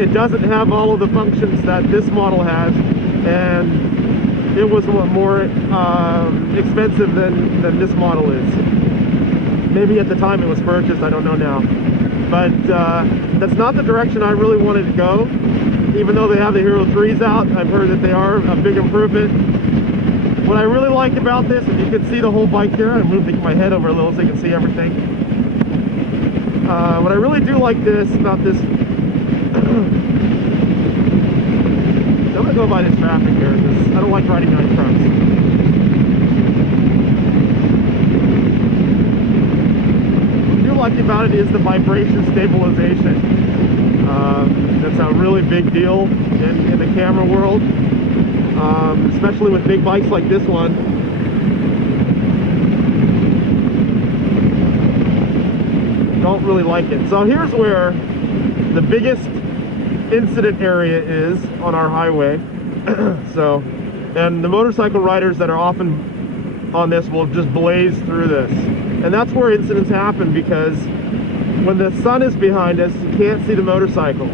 it doesn't have all of the functions that this model has, and it was more expensive than this model is. Maybe at the time it was purchased, I don't know now. But that's not the direction I really wanted to go. Even though they have the Hero 3s out, I've heard that they are a big improvement. What I really like about this, if you can see the whole bike here, I'm moving my head over a little so you can see everything. What I really do like about this, I'm gonna go by this traffic here because I don't like riding behind trucks. What I do like about it is the vibration stabilization. That's a really big deal in the camera world. Especially with big bikes like this one. Don't really like it. So here's where the biggest incident area is on our highway. And the motorcycle riders that are often on this will just blaze through this. And that's where incidents happen, because when the sun is behind us, you can't see the motorcycle.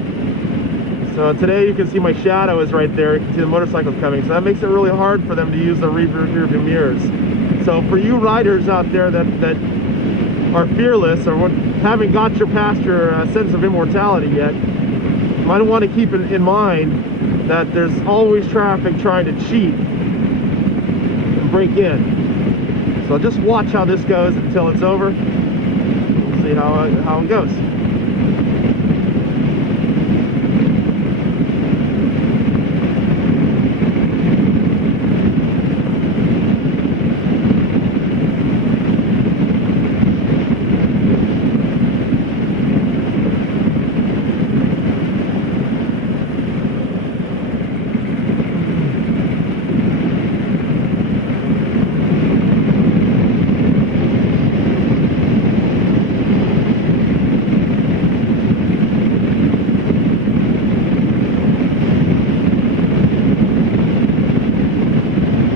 So today you can see my shadow is right there. You can see the motorcycles coming. So that makes it really hard for them to use the rear view mirrors. So for you riders out there that are fearless or haven't got past your sense of immortality yet, you might want to keep in mind that there's always traffic trying to cheat and break in. So just watch how this goes until it's over. We'll see how it goes.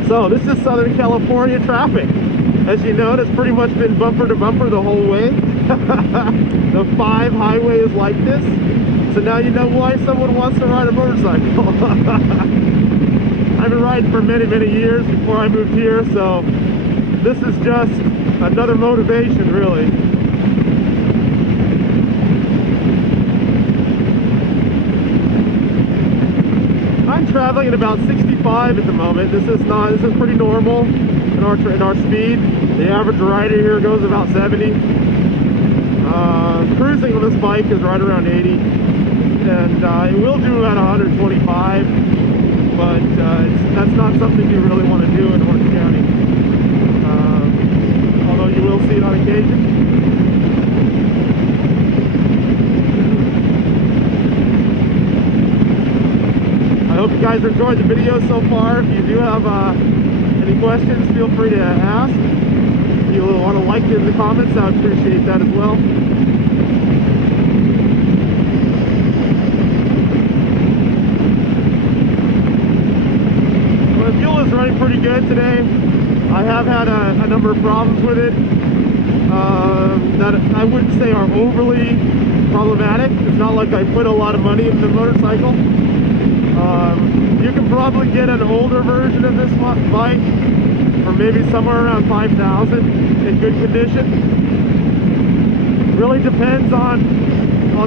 So this is Southern California traffic. As you know, it's pretty much been bumper to bumper the whole way. The 5 highway is like this. So now you know why someone wants to ride a motorcycle. I've been riding for many, many years before I moved here, so this is just another motivation, really. I'm traveling at about 65 at the moment. This is pretty normal in our speed. The average rider here goes about 70. Cruising on this bike is right around 80, and it will do about 125. But that's not something you really want to do in Orange County. Although you will see it on occasion. I hope you guys enjoyed the video so far. If you do have any questions, feel free to ask. If you want to like it in the comments, I would appreciate that as well. Well, the fuel is running pretty good today. I have had a number of problems with it that I wouldn't say are overly problematic. It's not like I put a lot of money into the motorcycle. You can probably get an older version of this bike for maybe somewhere around $5,000 in good condition. Really depends on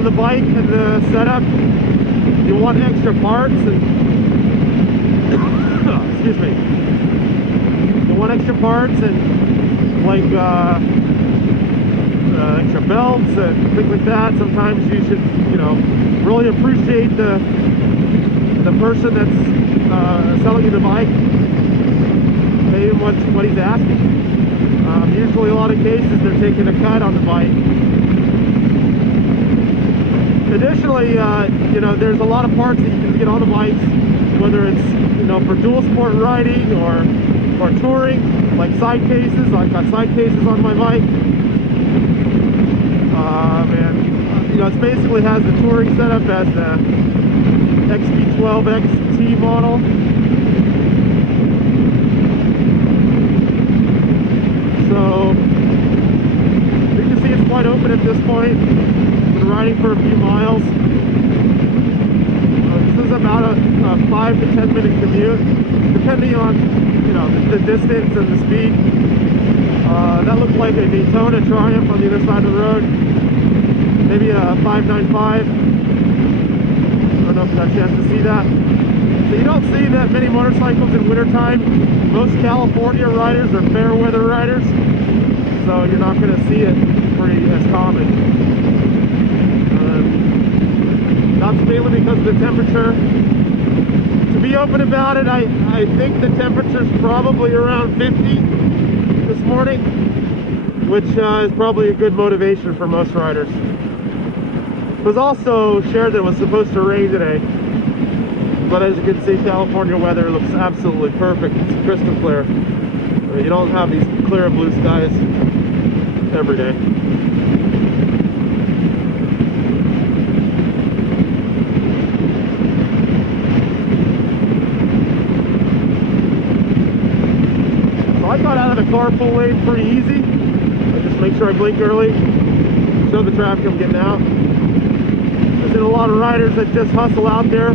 the bike and the setup. You want extra parts and excuse me. You want extra parts and like extra belts and things like that. Sometimes you should, really appreciate the person that's selling you the bike. Pay him what he's asking. Usually a lot of cases they're taking a cut on the bike. Additionally, there's a lot of parts that you can get on the bikes, whether it's for dual sport riding or touring, like side cases. I've got side cases on my bike. It basically has the touring setup as the XB12X model. So you can see it's quite open at this point. Been riding for a few miles. about a 5 to 10 minute commute, depending on, you know, the distance and the speed. That looks like a Daytona Triumph on the other side of the road. Maybe a 595. I don't know if you got a chance to see that. So you don't see that many motorcycles in wintertime. Most California riders are fair weather riders, so you're not going to see it pretty as common. That's mainly because of the temperature. To be open about it, I think the temperature's probably around 50 this morning, which is probably a good motivation for most riders. It was also shared that it was supposed to rain today, but as you can see, California weather looks absolutely perfect. It's crystal clear. You don't have these clear blue skies every day. So I got out of the carpool lane pretty easy. I just make sure I blink early, show the traffic I'm getting out. There's been a lot of riders that just hustle out there,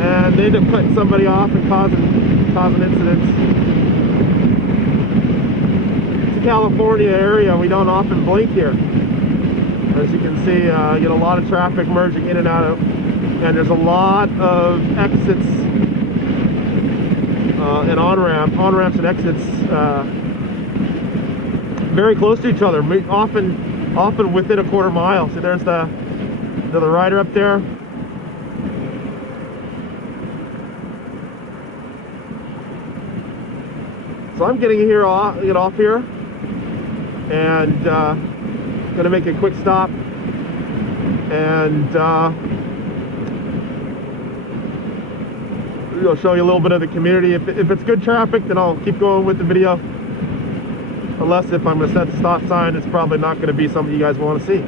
and they end up cutting somebody off and causing incidents. It's a California area, we don't often blink here. As you can see, you get a lot of traffic merging in and out of, and there's a lot of exits and on-ramps and exits very close to each other, often within a quarter mile. So there's the rider up there. So I'm getting get off here, and gonna make a quick stop, and I'll show you a little bit of the community. If it's good traffic, then I'll keep going with the video. Unless if I'm gonna set the stop sign, it's probably not gonna be something you guys want to see.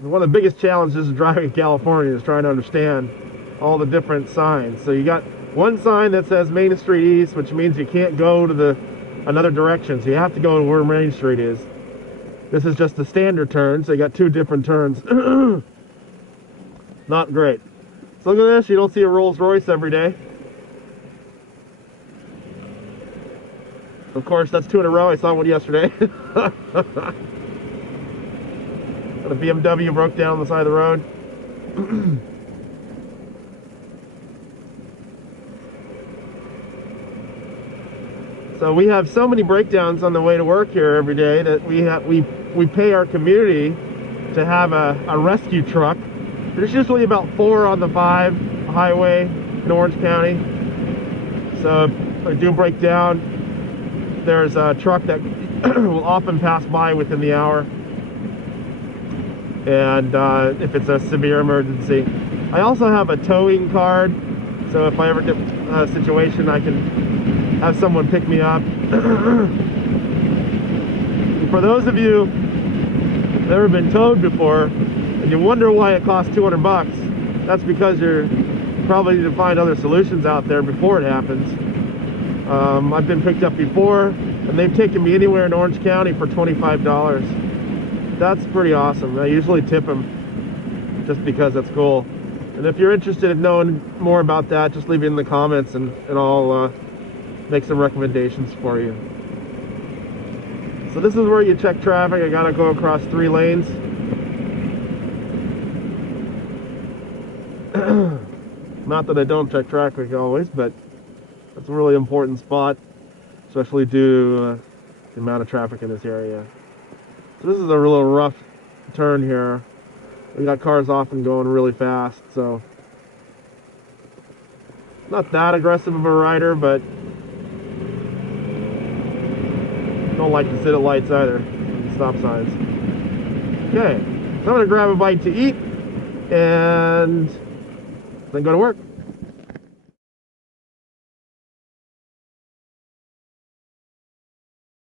One of the biggest challenges of driving in California is trying to understand all the different signs. So you got one sign that says Main Street East, which means you can't go to another direction, so you have to go to where Main Street is. This is just the standard turn, so you got two different turns. Not great. So look at this, you don't see a Rolls Royce every day. Of course, that's two in a row. I saw one yesterday. A BMW broke down on the side of the road. So we have so many breakdowns on the way to work here every day that we pay our community to have a rescue truck. There's usually about 4 on the 5 highway in Orange County. So if I do break down, there's a truck that will often pass by within the hour. And if it's a severe emergency. I also have a towing card, so if I ever get a situation, I can have someone pick me up. For those of you who've never been towed before, and you wonder why it costs 200 bucks, that's because you probably need to find other solutions out there before it happens. I've been picked up before, and they've taken me anywhere in Orange County for $25. That's pretty awesome. I usually tip them just because that's cool. And if you're interested in knowing more about that, just leave it in the comments, and I'll make some recommendations for you. So this is where you check traffic. I gotta go across 3 lanes. Not that I don't check traffic always, but that's a really important spot, especially due to the amount of traffic in this area. So this is a real rough turn here. We got cars often going really fast, so not that aggressive of a rider, but don't like to sit at lights either, stop signs. Okay, so I'm gonna grab a bite to eat and then go to work.